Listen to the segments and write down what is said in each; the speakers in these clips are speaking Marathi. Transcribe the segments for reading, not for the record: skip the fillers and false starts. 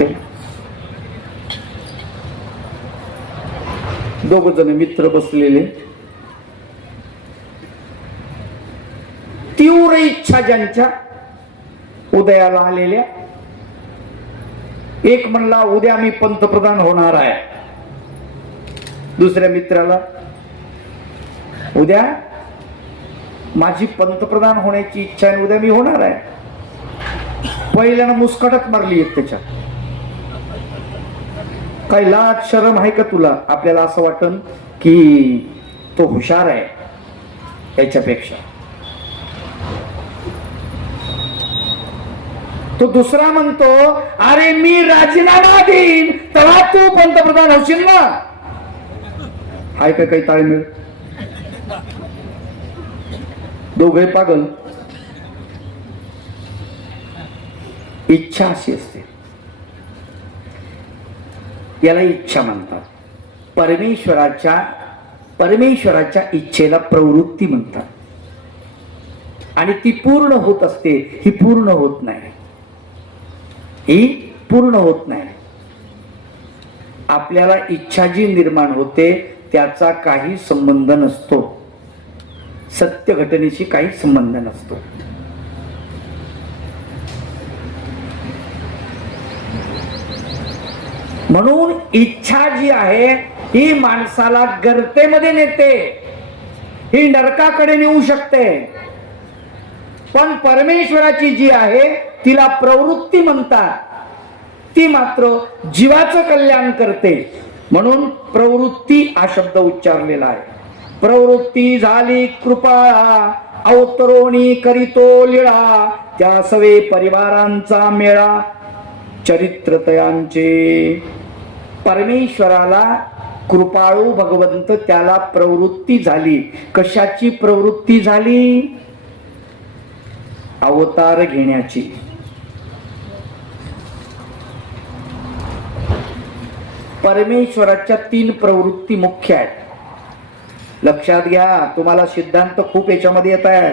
असेल. दोघ जण मित्र बसलेले, तीव्र इच्छा ज्यांच्या उदयाला आलेल्या. एक म्हणला उद्या मी पंतप्रधान होणार आहे. दुसऱ्या मित्राला उद्या माझी पंतप्रधान होण्याची इच्छा आहे, उद्या मी होणार आहे. पहिल्यानं मुस्कटात मारली एक त्याच्या. काही लाज शरम आहे का तुला? आपल्याला असं वाटन की तो हुशार आहे याच्यापेक्षा. तो दुसरा म्हणतो अरे मी राजीनामा देईन तेव्हा तू पंतप्रधान होशील ना. हाय का काही ताळमेळ? दोघे पागल. इच्छा अशी असते, याला इच्छा म्हणतात. परमेश्वराच्या इच्छेला प्रवृत्ती म्हणतात. आणि ती पूर्ण होत असते, ही पूर्ण होत नाही. ही पूर्ण होत नाही. आपल्याला इच्छा जी निर्माण होते त्याचा काही संबंध नसतो, सत्य घटनेशी काही संबंध नसतो. म्हणून इच्छा जी आहे ही माणसाला गर्तेमध्ये नेते, ही नरकाकडे नेऊ शकते. पण परमेश्वराची जी आहे तिला प्रवृत्ती म्हणतात, ती मात्र जीवाचं कल्याण करते. म्हणून प्रवृत्ती हा शब्द उच्चारलेला आहे. प्रवृत्ती झाली कृपाळा, अवतरोणी करीतो लीळा, त्या सवे परिवारांचा मेळा, चरित्र तयांचे. परमेश्वराला कृपाळू भगवंत, त्याला प्रवृत्ती झाली. कशाची प्रवृत्ती झाली? अवतार घेण्याची. परमेश्वराच्या 3 प्रवृत्ती मुख्य आहेत. लक्षात घ्या, तुम्हाला सिद्धांत खूप याच्यामध्ये येत आहे.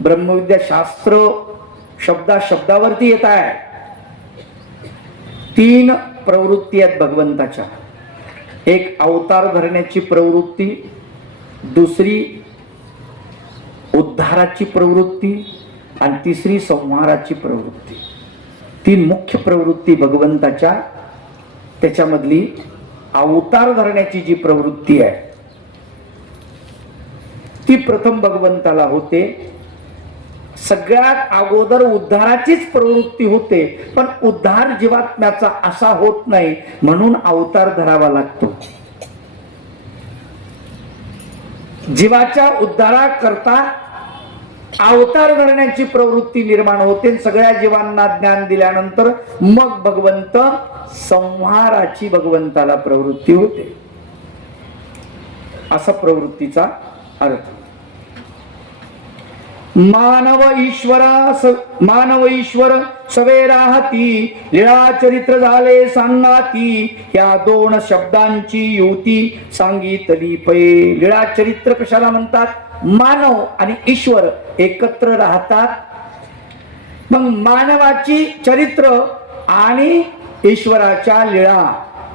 ब्रह्मविद्या शास्त्र शब्दावरती येत आहे. 3 प्रवृत्ती आहेत भगवंताच्या. एक अवतार धरण्याची प्रवृत्ती, दुसरी उद्धाराची प्रवृत्ती आणि तिसरी संहाराची प्रवृत्ती. 3 मुख्य प्रवृत्ती भगवंताच्या. त्याच्यामधली अवतार धरण्याची जी प्रवृत्ती आहे ती प्रथम भगवंताला होते. सगळ्यात अगोदर उद्धाराचीच प्रवृत्ती होते, पण उद्धार जीवात्म्याचा असा होत नाही, म्हणून अवतार धरावा लागतो. जीवाच्या उद्धाराकरता अवतार धरण्याची प्रवृत्ती निर्माण होते. सगळ्या जीवांना ज्ञान दिल्यानंतर मग भगवंत संहाराची भगवंताला प्रवृत्ती होते. असा प्रवृत्तीचा अर्थ. मानव ईश्वर सवे राहती, लीळा चरित्र झाले सांगाती, या 2 शब्दांची युती सांगितली पै. लीळा चरित्र कशाला म्हणतात? मानव आणि ईश्वर एकत्र राहतात. मग मानवाची चरित्र आणि ईश्वराच्या लीळा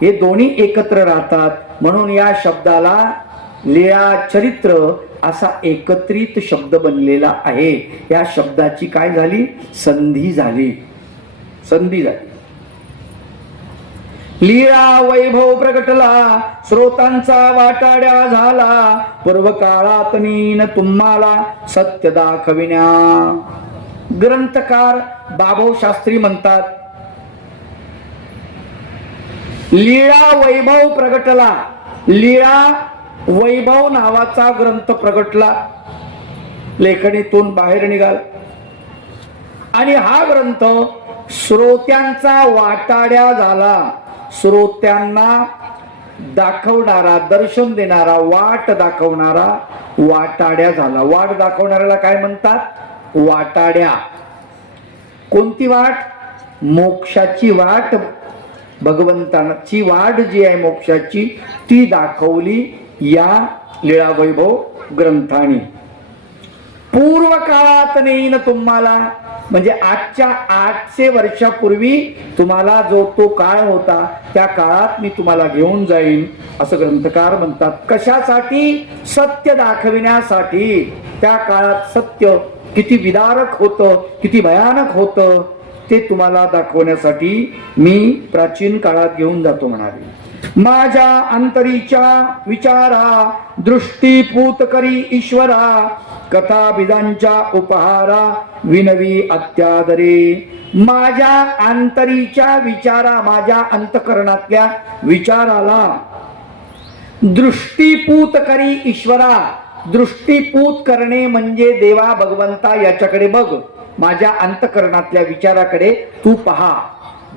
हे दोन्ही एकत्र राहतात. म्हणून या शब्दाला लीळा चरित्र असा एकत्रित शब्द बनलेला आहे. या शब्दाची काय झाली? संधी झाली. लीळा वैभव प्रगटला, स्रोतांचा वाटाड्या झाला, पूर्व काळात नीन तुम्हाला सत्य दाखविण्या. ग्रंथकार बाबू शास्त्री म्हणतात, लीळा वैभव प्रगटला. लीळा वैभव नावाचा ग्रंथ प्रगटला, लेखणीतून बाहेर निघाल. आणि हा ग्रंथ श्रोत्यांचा वाटाड्या झाला. श्रोत्यांना दाखवणारा, दर्शन देणारा, वाट दाखवणारा वाटाड्या झाला. वाट दाखवणाऱ्याला काय म्हणतात? वाटाड्या. कोणती वाट? मोक्षाची वाट. भगवंताची वाट जी आहे मोक्षाची, ती दाखवली या लीळा वैभव ग्रंथाने. पूर्व काळात नेईन तुम्हाला, म्हणजे आजच्या 800 वर्षापूर्वी तुम्हाला जो तो काळ होता त्या काळात मी तुम्हाला घेऊन जाईन असं ग्रंथकार म्हणतात. कशासाठी? सत्य दाखविण्यासाठी. त्या काळात सत्य किती विदारक होतं, किती भयानक होतं ते तुम्हाला दाखवण्यासाठी मी प्राचीन काळात घेऊन जातो म्हणाले. माझ्या अंतरीच्या विचारा दृष्टीपूत करी ईश्वरा, कथा बिदांच्या उपहारा विनवी अत्यादरे. माझ्या अंतरीच्या विचारा, माझ्या अंतकरणातल्या विचाराला दृष्टीपूत करी ईश्वरा. दृष्टीपूत करणे म्हणजे देवा भगवंता याच्याकडे बघ, माझ्या अंतकरणातल्या विचाराकडे तू पहा.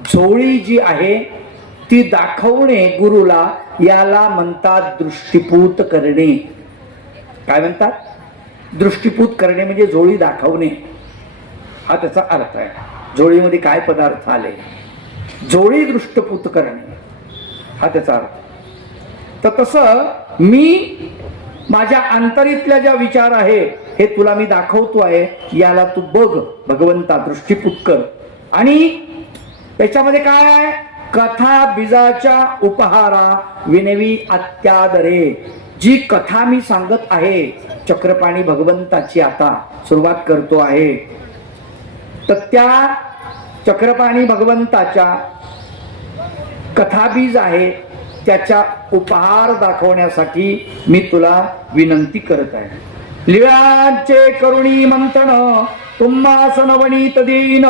झोळी जी आहे ती दाखवणे गुरुला, याला म्हणतात दृष्टीपूत करणे. काय म्हणतात? दृष्टीपूत करणे म्हणजे झोळी दाखवणे, हा त्याचा अर्थ आहे. झोळीमध्ये काय पदार्थ आले, झोळी दृष्टीपूत करणे हा त्याचा अर्थ. तर तसं मी माझ्या अंतरीतल्या ज्या विचार आहे हे तुला मी दाखवतो आहे, याला तू बघ भगवंता, दृष्टीपूत कर. आणि त्याच्यामध्ये काय आहे? कथा बीजाच्या उपहारा विनवी अत्यादरे. जी कथा मी सांगत आहे चक्रपाणी भगवंताची आता सुरुवात करतो आहे, तर त्या चक्रपाणी भगवंताच्या कथाबीज आहे त्याच्या उपहार दाखवण्यासाठी मी तुला विनंती करत आहे. लीळांचे करुणी मंथन तुम्हास नवनीत देईन,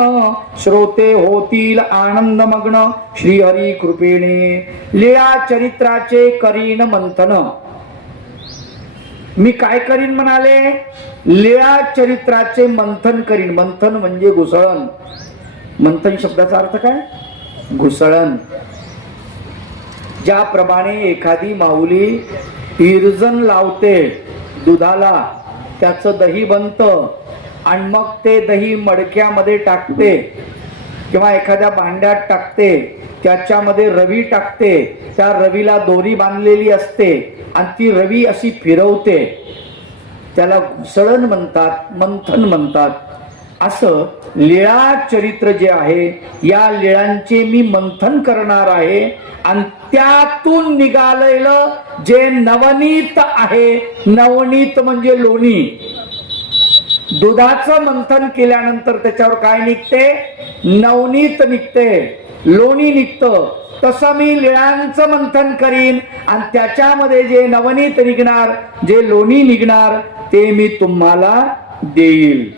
श्रोते होतील आनंदमग्न श्रीहरी कृपेने. लीळा चरित्राचे करीन मंथन. मी काय करीन म्हणाले? लीळा चरित्राचे मंथन करीन. मंथन म्हणजे घुसळण. मंथन शब्दाचा अर्थ काय? घुसळण. ज्याप्रमाणे एखादी माऊली इरजण लावते दुधाला, त्याचं दही बनतं आणि मग ते दही मडक्यामध्ये टाकते किंवा एखाद्या भांड्यात टाकते, त्याच्यामध्ये रवी टाकते, त्या रवीला दोरी बांधलेली असते आणि ती रवी अशी फिरवते, त्याला घुसळण म्हणतात, मंथन म्हणतात. असं लीळा चरित्र जे आहे, या लीळांचे मी मंथन करणार आहे आणि त्यातून निघालेलं जे नवनीत आहे, नवनीत म्हणजे लोणी. दुधाचं मंथन केल्यानंतर त्याच्यावर काय निघते? नवनीत निघते, लोणी निघतं. तसं मी लीळांचं मंथन करीन आणि त्याच्यामध्ये जे नवनीत निघणार, जे लोणी निघणार ते मी तुम्हाला देईल.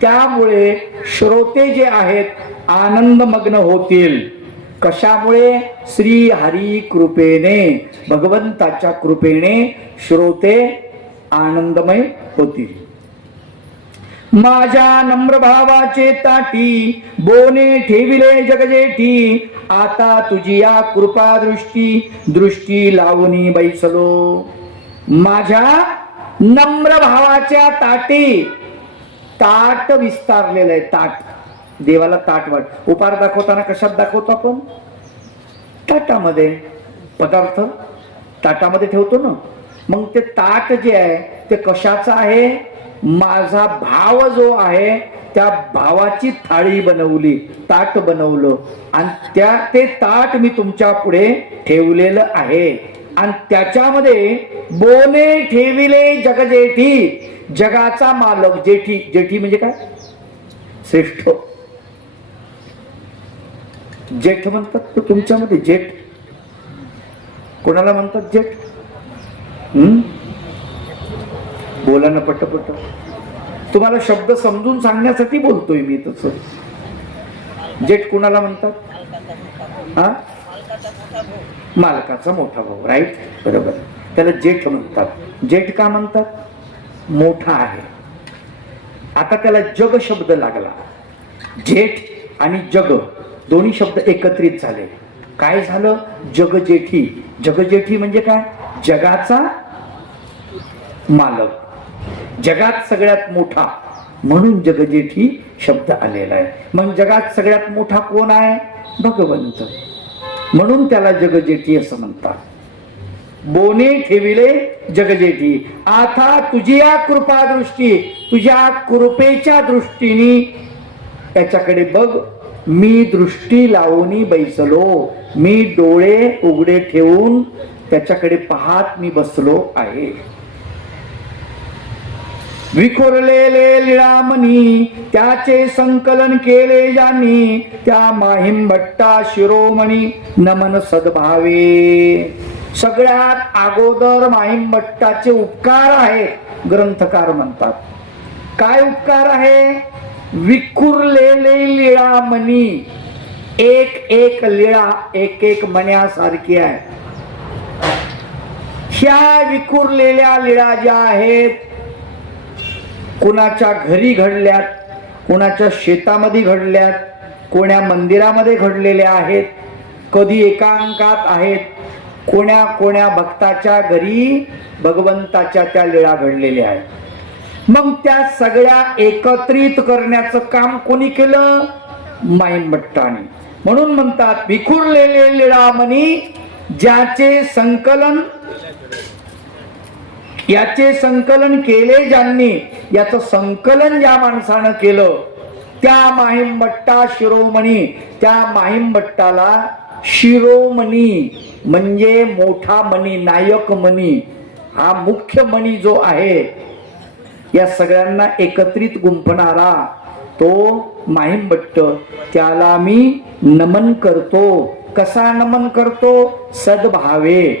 त्यामुळे श्रोते जे आहेत आनंदमग्न होतील. कशामुळे? श्री हरी कृपेने, भगवंताच्या कृपेने श्रोते आनंदमय होतील. माझ्या नम्र भावाचे ताटी बोने ठेविले जगजेठी, आता तुझी या कृपा दृष्टी लावणी बैसलो. माझ्या नम्र भावाच्या ताटी, ताट विस्तारलेलं आहे. ताट, देवाला ताट वाट. उपहार दाखवताना कशात दाखवतो आपण? ताटामध्ये. पदार्थ ताटामध्ये ठेवतो ना. मग ते ताट जे आहे ते कशाचं आहे? माझा भाव जो आहे त्या भावाची थाळी बनवली, ताट बनवलं आणि ते ताट मी तुमच्या पुढे ठेवलेलं आहे. आणि त्याच्यामध्ये बोने ठेविले जगजेठी, जगाचा मालक. जेठी, जेठी म्हणजे काय? श्रेष्ठ. जेठ म्हणतात तर तुमच्यामध्ये जेठ कोणाला म्हणतात? जेठ. बोला ना पटपट. तुम्हाला शब्द समजून सांगण्यासाठी बोलतोय मी. तसं जेठ कोणाला म्हणतात? हा, मालकाचा मोठा भाऊ. राईट, बरोबर. त्याला जेठ म्हणतात. जेठ का म्हणतात? मोठा आहे. आता त्याला जग शब्द लागला. जेठ आणि जग दोन्ही शब्द एकत्रित झाले. काय झालं? जगजेठी. जगजेठी म्हणजे काय? जगाचा मालक, जगात सगळ्यात मोठा, म्हणून जगजेठी शब्द आलेला आहे. मग जगात सगळ्यात मोठा कोण आहे? भगवंत. म्हणून त्याला जगजेठी असं म्हणतात. बोने ठेविले जगजेठी. आता तुझी या कृपा दृष्टी, तुझ्या कृपेच्या दृष्टीने त्याच्याकडे बघ. मी दृष्टी लावून बैसलो, मी डोळे उघडे ठेवून त्याच्याकडे पाहत मी बसलो आहे. विखुरलेले लीळामणी त्याचे संकलन केले ज्यांनी, त्या माहिमभट्टा शिरोमणी नमन सद्भावे. सगळ्यात अगोदर माहिमभट्टाचे उपकार आहेत ग्रंथकार म्हणतात. काय उपकार आहे? विखुरलेले लीळामणी, एक एक लीळा एक एक मण्यासारखी आहे. ह्या विखुरलेल्या लीळा ज्या आहेत, कुणाच्या घरी घडल्यात, कुणाच्या शेतामध्ये घडल्यात, कोण्या मंदिरामध्ये घडलेल्या आहेत, कधी एकांकात आहेत, कोण्या कोण्या भक्ताच्या घरी भगवंताच्या त्या लीळा घडलेल्या आहेत. मग त्या सगळ्या एकत्रित करण्याचं काम कोणी केलं? माहिमभट्टाने. म्हणून म्हणतात विखुरलेले लीळामणी ज्याचे संकलन, याचे संकलन केले ज्यांनी, याचं संकलन ज्या माणसानं केलं त्या माहिमभट्टा शिरोमणी. त्या माहिमभट्टाला शिरोमणी म्हणजे मोठा मणी, नायक मणी, हा मुख्य मणी जो आहे, या सगळ्यांना एकत्रित गुंफणारा तो माहिमभट्ट, त्याला मी नमन करतो. कसा नमन करतो? सद्भावे,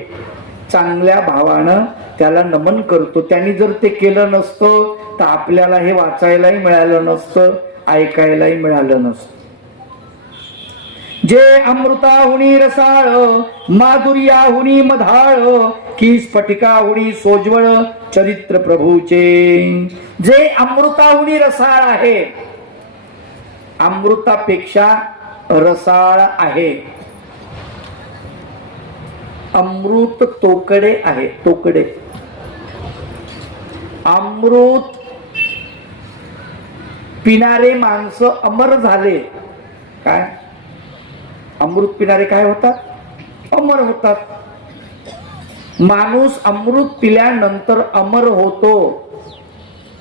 चांगल्या भावानं त्याला नमन करतो. त्यांनी जर ते केलं नसतं तर आपल्याला हे वाचायलाही मिळालं नसतं, ऐकायलाही मिळालं नसतं. जे अमृताहुनी रसाळ, माधुर्याहुनी मधाळ, की स्फटिकाहुनी सोज्वळ चरित्र प्रभूचे. जे अमृताहुनी रसाळ आहे, अमृतापेक्षा रसाळ आहे. अमृत तोकडे आहे, तोकडे. अमृत पिणारे माणसं अमर झाले. काय अमृत पिणारे काय होतात? अमर होतात. माणूस अमृत पिल्यानंतर अमर होतो,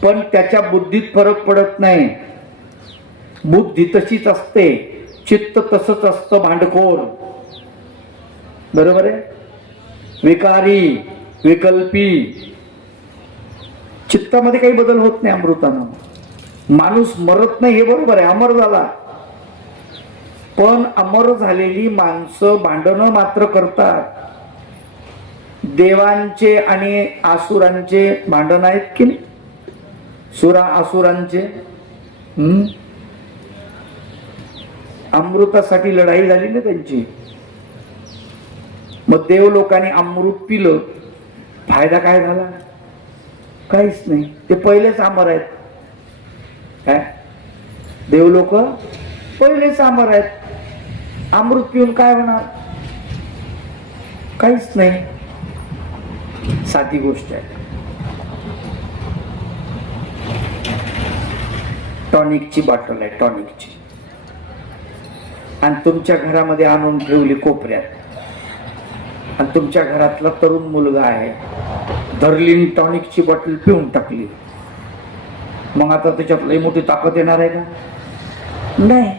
पण त्याच्या बुद्धीत फरक पडत नाही. बुद्धी तशीच असते, चित्त तसंच असतं भांडखोर. बरोबर आहे? विकारी, विकल्पी. चित्तामध्ये काही बदल होत नाही अमृतानं. माणूस मरत नाही हे बरोबर आहे, अमर झाला. पण अमर झालेली माणसं भांडणं मात्र करतात. देवांचे आणि आसुरांचे भांडण आहेत की नाही? सुरा असुरांचे. अमृतासाठी लढाई झाली ना त्यांची. मग देव लोकांनी अमृत पिलं, फायदा काय झाला? काहीच नाही. ते पहिलेच अमर आहेत. काय देव लोक पहिलेच अमर आहेत. अमृत पिऊन काय होणार? काहीच नाही. साधी गोष्ट आहे. टॉनिकची बॉटल आहे, टॉनिकची, आणि तुमच्या घरामध्ये आणून ठेवली कोपऱ्यात, आणि तुमच्या घरातला तरुण मुलगा आहे, धरली टॉनिकची बॉटल पिऊन टाकली. मग आता त्याच्यात लई मोठी ताकद येणार आहे का? नाही.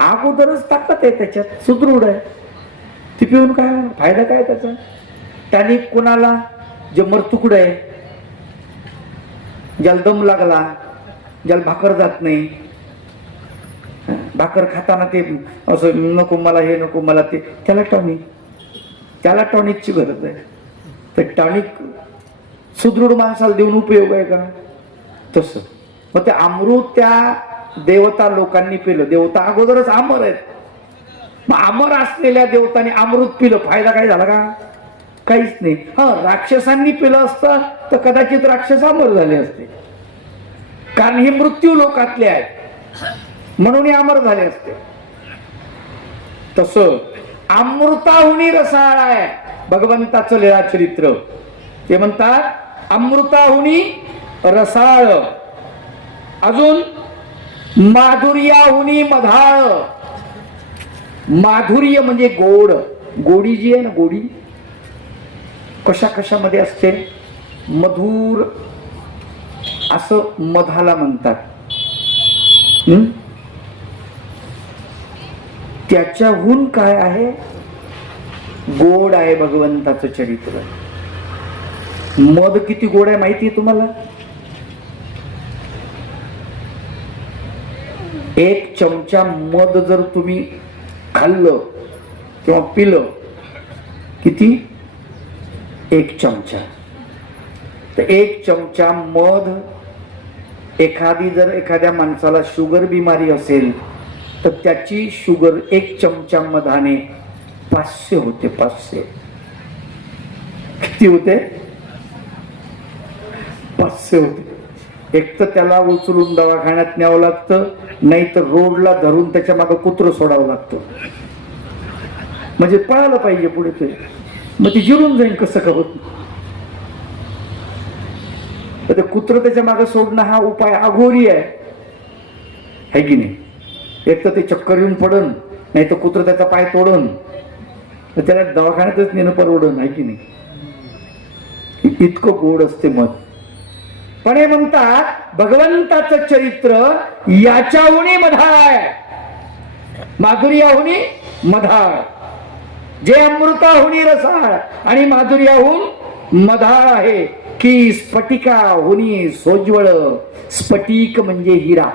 अगोदरच ताकद आहे त्याच्यात, सुदृढ आहे. ती पिऊन काय फायदा काय त्याचा? टॉनिक कोणाला? जे मरतुकड आहे, ज्याला दम लागला, ज्याला भाकर जात नाही, भाकर खाताना ते असं नको मला, हे नको मला ते, त्याला टॉनिक, त्याला टॉनिकची गरज आहे. तर टॉनिक सुदृढ माणसाला देऊन उपयोग आहे का? तसं मग ते अमृत त्या देवता लोकांनी पिलं. देवता अगोदरच अमर आहेत. मग अमर असलेल्या देवतांनी अमृत पिलं, फायदा काय झाला का? काहीच नाही. हा, राक्षसांनी पिलं असतं तर कदाचित राक्षस अमर झाले असते, कारण हे मृत्यू लोकातले आहेत, म्हणून हे अमर झाले असते. तसं अमृताहुनी रसाळ आहे भगवंताचं लीळा चरित्र. ते म्हणतात अमृताहुनी रसाळ. अजून माधुर्याहुनी मधाळ. माधुर्य म्हणजे गोड. गोडी जी आहे ना, गोडी कशा कशामध्ये असते? मधुर असं मधाला म्हणतात. त्याच्याहून काय आहे, गोड आहे भगवंताचं चरित्र. मध किती गोड आहे माहिती आहे तुम्हाला? एक चमचा मध जर तुम्ही खाल्लं किंवा पिलं, किती, एक चमचा, तर एक चमचा मध, एखाद्या माणसाला शुगर बिमारी असेल तर त्याची शुगर एक चमचा मधाने 500 होते. 500 किती होते? 500 होते. एक तर त्याला उचलून दवाखान्यात न्यावं लागतं, नाही तर रोडला धरून त्याच्या मागे कुत्रं सोडावं लागतं. म्हणजे पळायला पाहिजे पुढे ते, मग ती जिरून जाईल कसं का होत. ते कुत्र त्याच्या मागे सोडणं हा उपाय अघोरी आहे की नाही? एक तर ते चक्कर येऊन पडन, नाही तर कुत्र त्याचा पाय तोडन, तर त्याला दवाखान्यातच नेणं परवडन, आहे की नाही? इतकं गोड असते मत. पण हे म्हणतात भगवंताचं चरित्र याच्याहुनी मधाळ आहे, माधुर्याहुनी मधाळ. जे अमृताहुनी रसाळ आणि माधुर्याहून मधाळ आहे, की स्फटिकाहुनी सोज्वळ. स्फटिक म्हणजे हिरा.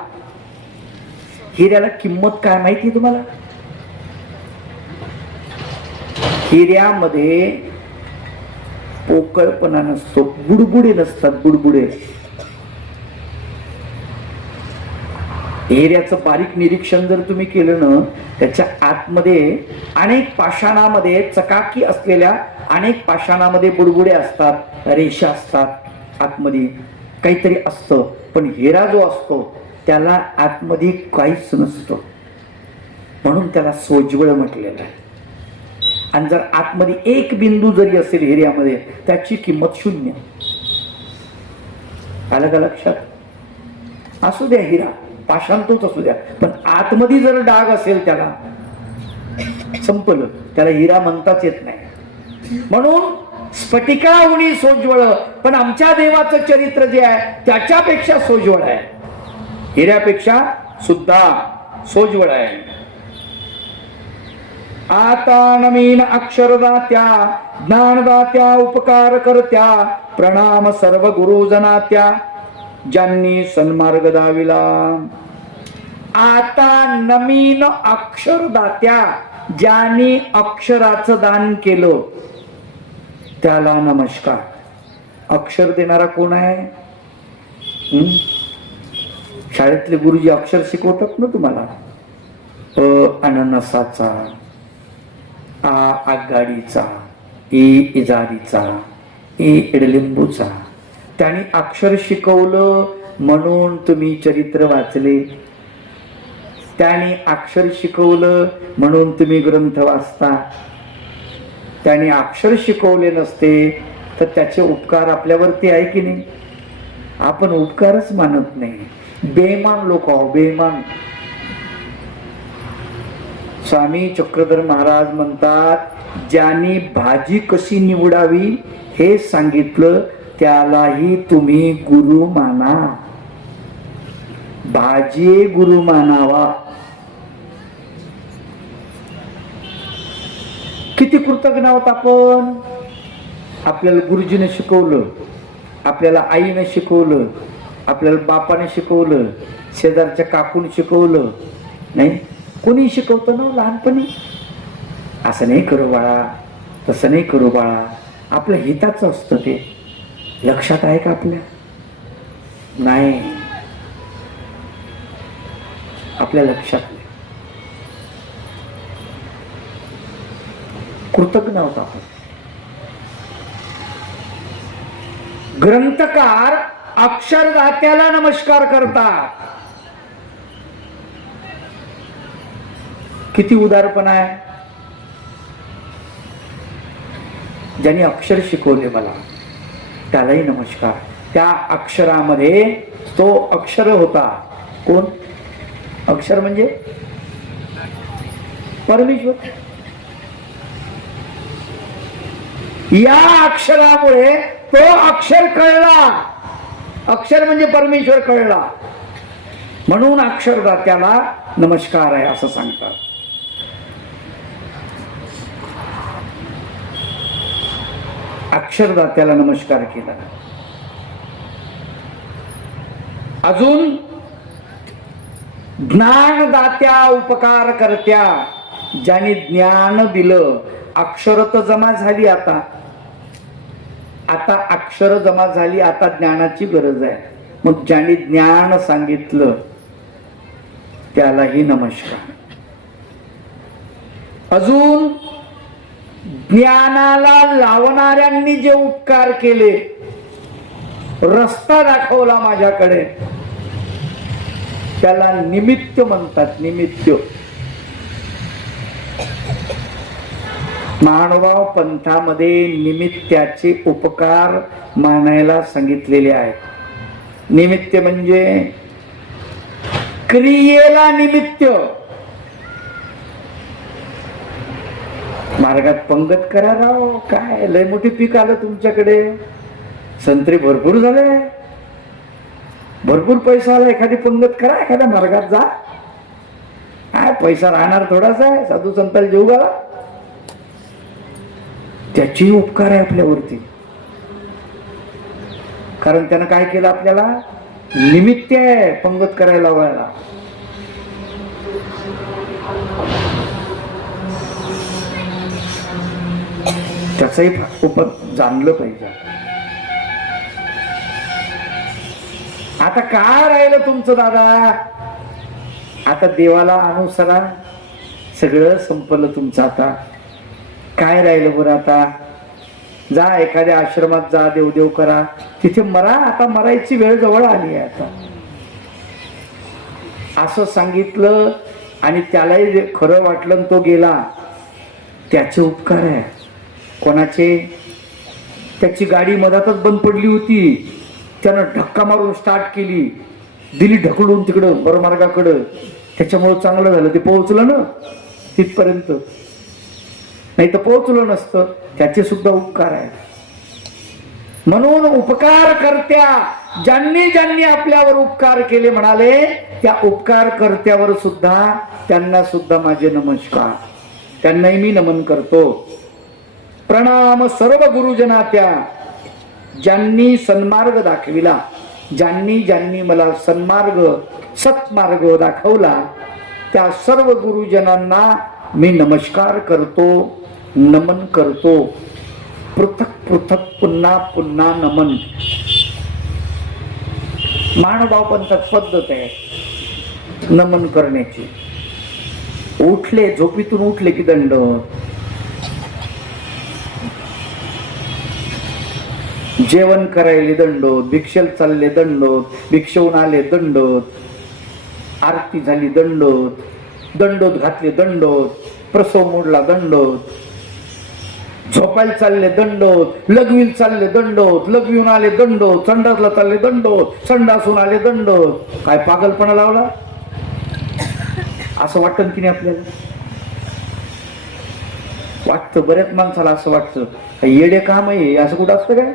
हिऱ्याला किंमत काय माहिती तुम्हाला? हिऱ्यामध्ये पोकळपणा नसतो, बुडबुडे नसतात, बुडबुडे. हिऱ्याचं बारीक निरीक्षण जर तुम्ही केलं ना, त्याच्या आतमध्ये अनेक पाषाणामध्ये, चकाकी असलेल्या अनेक पाषाणामध्ये बुडबुडे असतात, रेषा असतात, आतमध्ये काहीतरी असतं. पण हिरा जो असतो त्याला आतमध्ये काहीच नसतं, म्हणून त्याला सोज्वळ म्हटलेलं आहे. आणि जर आतमध्ये एक बिंदू जरी असेल हिऱ्यामध्ये, त्याची किंमत 0. आलं का लक्षात? असू द्या हिरा, पाषाण तोच असू द्या, पण आतमध्ये जर डाग असेल त्याला संपलं, त्याला हिरा म्हणताच येत नाही. म्हणून स्फटिकाहुनी सोज्वळ. पण आमच्या देवाचं चरित्र जे आहे त्याच्यापेक्षा सोज्वळ आहे, हिऱ्यापेक्षा सुद्धा सोज्वळ आहे. आता नमीन अक्षरदात्या, ज्ञानदात्या, उपकार करत्या, प्रणाम सर्व गुरुजनात्या, ज्यांनी सन्मार्ग दाविला. आता नमीन अक्षरदात्या, ज्यांनी अक्षराचं दान केलं त्याला नमस्कार. अक्षर देणारा कोण आहे? शाळेतले गुरुजी अक्षर शिकवतात ना तुम्हाला. अननसाचा, आ आगगाडीचा, ए इजारीचा, ए इडलिंबूचा. त्यांनी अक्षर शिकवलं म्हणून तुम्ही चरित्र वाचले. त्यांनी अक्षर शिकवलं म्हणून तुम्ही ग्रंथ वाचता. त्याने अक्षर शिकवले नसते तर त्याचे उपकार आपल्यावरती आहे की नाही? आपण उपकारच मानत नाही. बेमान लोक आहो, बेमान. स्वामी चक्रधर महाराज म्हणतात, ज्यांनी भाजी कशी निवडावी हे सांगितलं त्यालाही तुम्ही गुरु माना. भाजी गुरु मानावा. किती कृतज्ञ आहोत आपण. आपल्याला गुरुजीने शिकवलं, आपल्याला आईने शिकवलं, आपल्याला बापाने शिकवलं, शेजारच्या काकूने शिकवलं. नाही, कोणी शिकवतं ना लहानपणी, असं नाही करू बाळा, तसं नाही करू बाळा. आपल्या हिताचं असतं ते. लक्षात आहे का आपल्या? नाही, आपल्या लक्षात नाही. कृतज्ञ आहोत आपण. ग्रंथकार अक्षरदात्याला नमस्कार करतात. किती उदारपण आहे. ज्यांनी अक्षर शिकवले मला त्यालाही नमस्कार. त्या अक्षरामध्ये तो अक्षर होता. कोण? अक्षर म्हणजे परमेश्वर. या अक्षरामुळे तो अक्षर कळला, अक्षर म्हणजे परमेश्वर कळला, म्हणून अक्षरदात्याला नमस्कार आहे असं सांगतात. अक्षरदात्याला नमस्कार केला. अजून ज्ञानदात्या उपकार करत्या, ज्याने ज्ञान दिलं. अक्षर तर जमा झाली, आता अक्षर जमा झाली, आता ज्ञानाची गरज आहे. मग ज्याने ज्ञान सांगितलं त्यालाही नमस्कार. अजून ज्ञानाला लावणाऱ्यांनी जे उपकार केले, रस्ता दाखवला माझ्याकडे, त्याला निमित्त म्हणतात. निमित्त. महानुभाव पंथामध्ये निमित्ताचे उपकार मानायला सांगितलेले आहेत. निमित्त म्हणजे क्रियेला निमित्त. मार्गात पंगत करा राव, काय लय मोठी पीक आलं तुमच्याकडे, संत्री भरपूर झाले, भरपूर पैसा आला, एखादी पंगत करा, एखाद्या मार्गात जा. काय पैसा राहणार थोडासा आहे, साधू संताला जेऊ घाला. त्याची उपकार आहे आपल्यावरती, कारण त्यानं काय केलं, आपल्याला निमित्त आहे पंगत करायला लावायला. त्याचाही जाणलं पाहिजे. आता काय राहिलं तुमचं दादा, आता देवाला अनुसरा, सगळं संपलं तुमचं. आता काय राहिलं बरं, आता जा एखाद्या आश्रमात जा, देवदेव करा, तिथे मरा. आता मरायची वेळ जवळ आली आहे आता, असं सांगितलं. आणि त्यालाही खरं वाटलं, तो गेला. त्याचे उपकार आहे. कोणाचे? त्याची गाडी मधातच बंद पडली होती, त्यानं धक्का मारून स्टार्ट केली, दिली ढकलून तिकडं बरमार्गाकडं, त्याच्यामुळं चांगलं झालं, ते पोहोचलं ना तिथपर्यंत, नाही तर पोहोचलो नसतं. त्याचे सुद्धा उपकार आहे. म्हणून उपकार करत्या, ज्यांनी ज्यांनी आपल्यावर उपकार केले म्हणाले, त्या उपकार कर्त्यावर सुद्धा, त्यांना सुद्धा माझे नमस्कार, त्यांनाही मी नमन करतो. प्रणाम सर्व गुरुजनात्या, ज्यांनी सन्मार्ग दाखविला, ज्यांनी ज्यांनी मला सन्मार्ग सत्मार्ग दाखवला, त्या सर्व गुरुजनांना मी नमस्कार करतो, नमन करतो. पृथक पृथक पुन्हा पुन्हा नमन. मानभाव पंथात पद्धत आहे नमन करण्याची. उठले, झोपीतून उठले की दंडवत, जेवण करायले दंडोत, भिक्षेल चालले दंडोत, भिक्षवून आले दंडोत, आरती झाली दंडोत, दंडोत घातले दंडोत, प्रसव मोडला दंडोत, झोपायला चालले दंडोत, लघवील चालले दंडोत, लघवीहून आले दंडोत, संडासला चालले दंडोत, संडासून आले दंडोत. काय पागलपणा लावला असं वाटतं की नाही आपल्याला? वाटतं, बऱ्याच माणसाला असं वाटतं, येडे काम आहे असं कुठं असतं काय?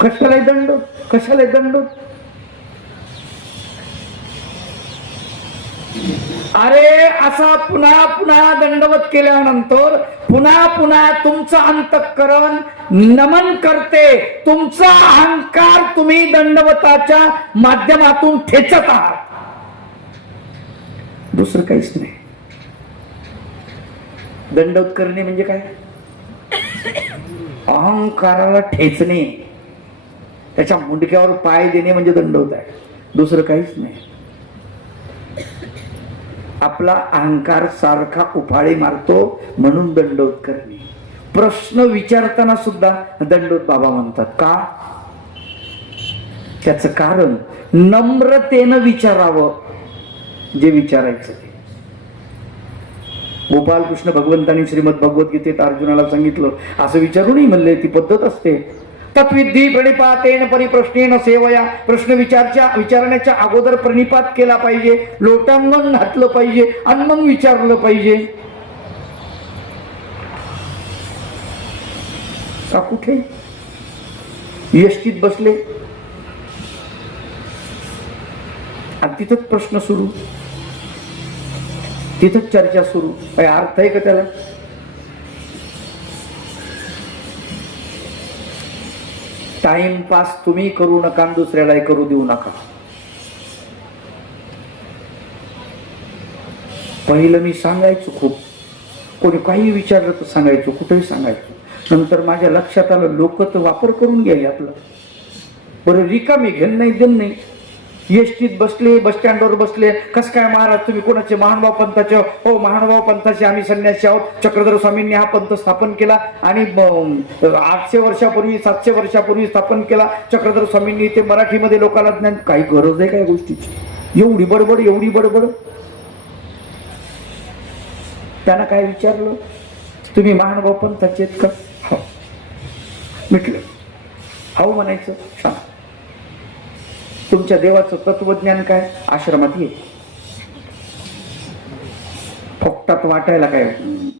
कशाला दंडोत, कशाला दंडोत? अरे असा पुन्हा पुन्हा दंडवत केल्यानंतर पुन्हा पुन्हा तुमचं अंतःकरण नमन करते. तुमचा अहंकार तुम्ही दंडवताच्या माध्यमातून ठेचत आहात, दुसरं काहीच नाही. दंडवत करणे म्हणजे काय? अहंकाराला ठेचणे, त्याच्या मुंडक्यावर पाय देणे म्हणजे दंडवत आहे, दुसरं काहीच नाही. आपला अहंकार सारखा उफाळी मारतो म्हणून दंडवत करणे. प्रश्न विचारताना सुद्धा दंडवत बाबा म्हणतात का? त्याचं कारण नम्रतेनं विचारावं जे विचारायचं ते. गोपालकृष्ण भगवंतांनी श्रीमद भगवद्गीतेत अर्जुनाला सांगितलं, असं विचारू नये म्हणले, ती पद्धत असते. तत्विधी प्रणिपातेन परिप्रश्नेन सेवया, प्रश्न विचारण्याच्या अगोदर प्रणिपात केला पाहिजे, लोटांगण घातलं पाहिजे आणि मग विचारलं पाहिजे. का कुठे एसटीत बसले आणि तिथंच प्रश्न सुरू, तिथंच चर्चा सुरू. काही अर्थ आहे का त्याला? टाइमपास तुम्ही करू नका, दुसऱ्यालाही करू देऊ नका. पहिलं मी सांगायचो खूप, कोणी काही विचारलं तर सांगायचो, कुठेही सांगायचो. नंतर माझ्या लक्षात आलं लोक तर वापर करून गेले आपला. बरं रिकामी घेणं नाही, देणं नाही. एसटीत बसले, बस स्टँडवर बसले, कस काय महाराज तुम्ही कोणाचे? महानुभाव पंथाचे. हो महानुभाव पंथाचे आम्ही संन्यासी आहोत. चक्रधर स्वामींनी हा पंथ स्थापन केला आणि 800 वर्षापूर्वी 700 वर्षापूर्वी स्थापन केला चक्रधर स्वामींनी. ते मराठीमध्ये लोकांना ज्ञान. काही गरज आहे काय गोष्टीची? एवढी बडबड, एवढी बडबड. त्यांना काय विचारलं, तुम्ही महानुभाव पंथाचे आहेत का? हो. म्हटलं हो म्हणायचं. छान. तुमच्या देवाचं तत्वज्ञान काय? आश्रमात ये, फुकटात वाटायला काय?